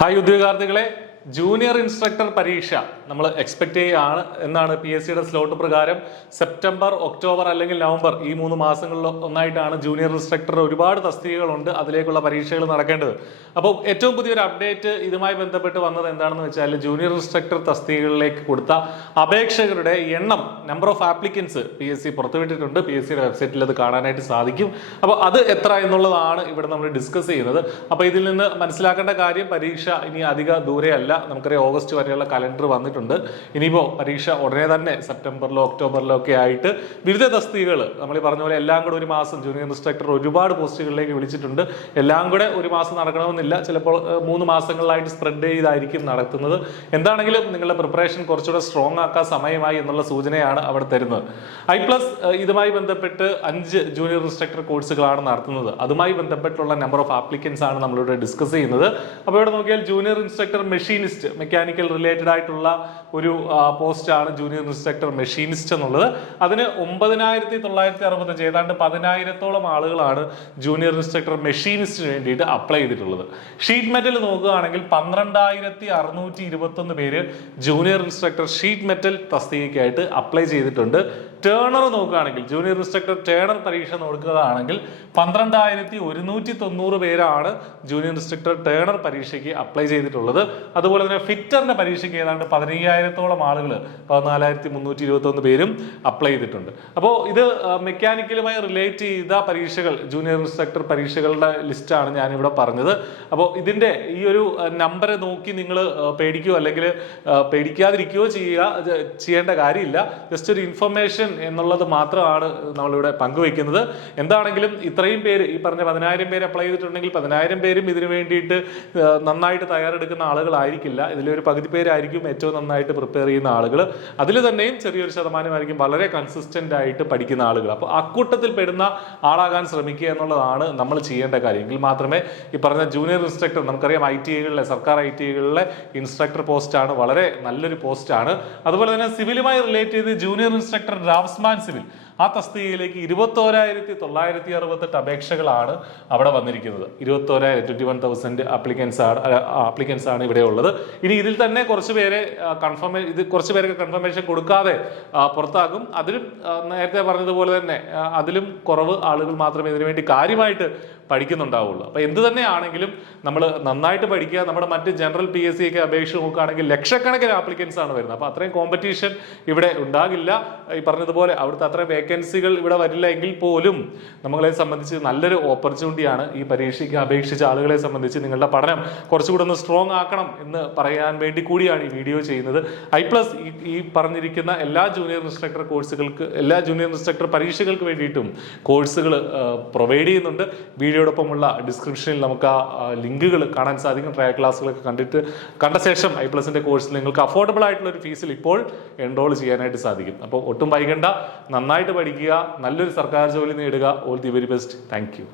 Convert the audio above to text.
Hi ഉദ്യോഗാർത്ഥികളെ, junior instructor പരീക്ഷ നമ്മൾ expect ചെയ്യുകയാണ് എന്നാണ് PSCയുടെ സ്ലോട്ട് പ്രകാരം. സെപ്റ്റംബർ, ഒക്ടോബർ അല്ലെങ്കിൽ നവംബർ ഈ 3 മാസങ്ങളിൽ ഒന്നായിട്ടാണ് ജൂനിയർ ഇൻസ്ട്രക്ടർ ഒരുപാട് തസ്തികകളുണ്ട്, അതിലേക്കുള്ള പരീക്ഷകൾ നടക്കേണ്ടത്. അപ്പോൾ ഏറ്റവും പുതിയൊരു അപ്ഡേറ്റ് ഇതുമായി ബന്ധപ്പെട്ട് വന്നത് എന്താണെന്ന് വെച്ചാൽ, ജൂനിയർ ഇൻസ്ട്രക്ടർ തസ്തികകളിലേക്ക് കൊടുത്ത അപേക്ഷകരുടെ എണ്ണം, നമ്പർ ഓഫ് ആപ്ലിക്കൻസ് PSC പുറത്തുവിട്ടിട്ടുണ്ട്. PSCയുടെ വെബ്സൈറ്റിൽ അത് കാണാനായിട്ട് സാധിക്കും. അപ്പോൾ അത് എത്ര എന്നുള്ളതാണ് ഇവിടെ നമ്മൾ ഡിസ്കസ് ചെയ്യുന്നത്. അപ്പോൾ ഇതിൽ നിന്ന് മനസ്സിലാക്കേണ്ട കാര്യം, പരീക്ഷ ഇനി അധിക ദൂരെയല്ല. നമുക്കറിയാം ഓഗസ്റ്റ് വരെയുള്ള കലണ്ടർ വന്നിട്ടുണ്ട്. ഇനിയിപ്പോൾ പരീക്ഷ ഉടനെ തന്നെ സെപ്റ്റംബറിലോ ഒക്ടോബറിലോ ഒക്കെ ആയിട്ട് വിവിധ തസ്തികകൾ, നമ്മൾ ഈ പറഞ്ഞ പോലെ എല്ലാം കൂടെ ഒരു മാസം, ജൂനിയർ ഇൻസ്ട്രക്ടർ ഒരുപാട് പോസ്റ്റുകളിലേക്ക് വിളിച്ചിട്ടുണ്ട്. എല്ലാം കൂടെ ഒരു മാസം നടക്കണമെന്നില്ല, ചിലപ്പോൾ 3 മാസങ്ങളിലായിട്ട് സ്പ്രെഡ് ചെയ്തായിരിക്കും നടത്തുന്നത്. എന്താണെങ്കിലും നിങ്ങളുടെ പ്രിപ്പറേഷൻ കുറച്ചുകൂടെ സ്ട്രോങ് ആക്കാൻ സമയമായി എന്നുള്ള സൂചനയാണ് അവിടെ തരുന്നത്. I+ ഇതുമായി ബന്ധപ്പെട്ട് 5 ജൂനിയർ ഇൻസ്ട്രക്ടർ കോഴ്സുകളാണ് നടത്തുന്നത്. അതുമായി ബന്ധപ്പെട്ടുള്ള നമ്പർ ഓഫ് ആപ്ലിക്കൻസ് ആണ് നമ്മളിവിടെ ഡിസ്കസ് ചെയ്യുന്നത്. അപ്പോൾ ഇവിടെ നോക്കിയാൽ junior instructor machinist, mechanical related ആയിട്ടുള്ള ഒരു പോസ്റ്റാണ് ജൂനിയർ ഇൻസ്ട്രക്ടർ മെഷീനിസ്റ്റ് എന്നുള്ളത്. അതിന് 9,965, ഏതാണ്ട് 10,000-ഓളം ആളുകളാണ് ജൂനിയർ ഇൻസ്ട്രക്ടർ മെഷീനിസ്റ്റിന് വേണ്ടിയിട്ട് അപ്ലൈ ചെയ്തിട്ടുള്ളത്. ഷീറ്റ് മെറ്റൽ നോക്കുകയാണെങ്കിൽ 12,621 പേര് ജൂനിയർ ഇൻസ്ട്രക്ടർ ഷീറ്റ് മെറ്റൽ തസ്തികയ്ക്കായിട്ട് അപ്ലൈ ചെയ്തിട്ടുണ്ട്. ടേണർ നോക്കുകയാണെങ്കിൽ, ജൂനിയർ ഇൻസ്ട്രക്ടർ ടേണർ പരീക്ഷ നോക്കുകയാണെങ്കിൽ 12,190 പേരാണ് ജൂനിയർ ഇൻസ്ട്രക്ടർ ടേണർ പരീക്ഷയ്ക്ക് അപ്ലൈ ചെയ്തിട്ടുള്ളത്. അതുപോലെ തന്നെ ഫിറ്ററിന്റെ പരീക്ഷയ്ക്ക് ഏതാണ്ട് 15,000-ഓളം ആളുകൾ, 14,321 പേരും അപ്ലൈ ചെയ്തിട്ടുണ്ട്. അപ്പോൾ ഇത് മെക്കാനിക്കലുമായി റിലേറ്റ് ചെയ്ത പരീക്ഷകൾ, ജൂനിയർ ഇൻസ്ട്രക്ടർ പരീക്ഷകളുടെ ലിസ്റ്റാണ് ഞാനിവിടെ പറഞ്ഞത്. അപ്പോൾ ഇതിന്റെ ഈ ഒരു നമ്പർ നോക്കി നിങ്ങൾ പേടിക്കുകയോ അല്ലെങ്കിൽ പേടിക്കാതിരിക്കുകയോ ചെയ്യേണ്ട കാര്യമില്ല. ജസ്റ്റ് ഒരു ഇൻഫർമേഷൻ എന്നുള്ളത് മാത്രമാണ് നമ്മളിവിടെ പങ്കുവെക്കുന്നത്. എന്താണെങ്കിലും ഇത്രയും പേര്, ഈ പറഞ്ഞ 10,000 പേര് അപ്ലൈ ചെയ്തിട്ടുണ്ടെങ്കിൽ 10,000 പേരും ഇതിനു വേണ്ടിയിട്ട് നന്നായിട്ട് തയ്യാറെടുക്കുന്ന ആളുകളായിരിക്കില്ല. ഇതിലൊരു പകുതി പേരായിരിക്കും ഏറ്റവും നന്നായിട്ട് പ്രിപ്പയർ ചെയ്യുന്ന ആളുകൾ. അതിൽ തന്നെയും ചെറിയൊരു ശതമാനമായിരിക്കും വളരെ കൺസിസ്റ്റന്റ് ആയിട്ട് പഠിക്കുന്ന ആളുകൾ. അപ്പോൾ അക്കൂട്ടത്തിൽ പെടുന്ന ആളാകാൻ ശ്രമിക്കുക എന്നുള്ളതാണ് നമ്മൾ ചെയ്യേണ്ട കാര്യം. എങ്കിൽ മാത്രമേ ഈ പറഞ്ഞ ജൂനിയർ ഇൻസ്ട്രക്ടർ, നമുക്കറിയാം ITIകളിലെ, സർക്കാർ ITIകളിലെ ഇൻസ്ട്രക്ടർ പോസ്റ്റാണ്, വളരെ നല്ലൊരു പോസ്റ്റാണ്. അതുപോലെ തന്നെ സിവിലുമായി റിലേറ്റ് ചെയ്ത് ജൂനിയർ ഇൻസ്ട്രക്ടർ ഡ്രാഫ്റ്റ്സ്മാൻ സിവിൽ, ആ തസ്തികയിലേക്ക് 21,968 അപേക്ഷകളാണ് അവിടെ വന്നിരിക്കുന്നത്. 21,000 ആപ്ലിക്കൻസ് ആണ് ഇവിടെ ഉള്ളത്. ഇനി ഇതിൽ തന്നെ കുറച്ച് പേരൊക്കെ കൺഫർമേഷൻ കൊടുക്കാതെ പുറത്താകും. അതിലും നേരത്തെ പറഞ്ഞതുപോലെ തന്നെ അതിലും കുറവ് ആളുകൾ മാത്രമേ ഇതിനു വേണ്ടി കാര്യമായിട്ട് പഠിക്കുന്നുണ്ടാവുള്ളൂ. അപ്പോൾ എന്ത് തന്നെയാണെങ്കിലും നമ്മൾ നന്നായിട്ട് പഠിക്കുക. നമ്മുടെ മറ്റ് ജനറൽ PSC ഒക്കെ അപേക്ഷ നോക്കുകയാണെങ്കിൽ ലക്ഷക്കണക്കിന് ആപ്ലിക്കൻസ് ആണ് വരുന്നത്. അപ്പോൾ അത്രയും കോമ്പറ്റീഷൻ ഇവിടെ ഉണ്ടാകില്ല. ഈ പറഞ്ഞതുപോലെ അവിടുത്തെ അത്രയും വേക്കൻസികൾ ഇവിടെ വരില്ല എങ്കിൽ പോലും നമ്മളെ സംബന്ധിച്ച് നല്ലൊരു ഓപ്പർച്യൂണിറ്റിയാണ്. ഈ പരീക്ഷയ്ക്ക് അപേക്ഷിച്ച ആളുകളെ സംബന്ധിച്ച് നിങ്ങളുടെ പഠനം കുറച്ചുകൂടെ ഒന്ന് സ്ട്രോങ് ആക്കണം എന്ന് പറയാൻ വേണ്ടി കൂടിയാണ് ഈ വീഡിയോ ചെയ്യുന്നത്. I+ ഈ പറഞ്ഞിരിക്കുന്ന എല്ലാ ജൂനിയർ ഇൻസ്ട്രക്ടർ കോഴ്സുകൾക്ക്, എല്ലാ ജൂനിയർ ഇൻസ്ട്രക്ടർ പരീക്ഷകൾക്ക് വേണ്ടിയിട്ടും കോഴ്സുകൾ പ്രൊവൈഡ് ചെയ്യുന്നുണ്ട്. വീഡിയോടൊപ്പമുള്ള ഡിസ്ക്രിപ്ഷനിൽ നമുക്ക് ആ ലിങ്കുകൾ കാണാൻ സാധിക്കും. ട്രയൽ ക്ലാസ്സുകളൊക്കെ കണ്ട ശേഷം I+ന്റെ കോഴ്സിൽ നിങ്ങൾക്ക് അഫോർഡബിൾ ആയിട്ടുള്ള ഒരു ഫീസിൽ ഇപ്പോൾ എൻറോൾ ചെയ്യാനായിട്ട് സാധിക്കും. അപ്പോൾ ഒട്ടും വൈകണ്ട, നന്നായിട്ട് പഠിക്കുക, നല്ലൊരു സർക്കാർ ജോലി നേടുക. All the very best. Thank you.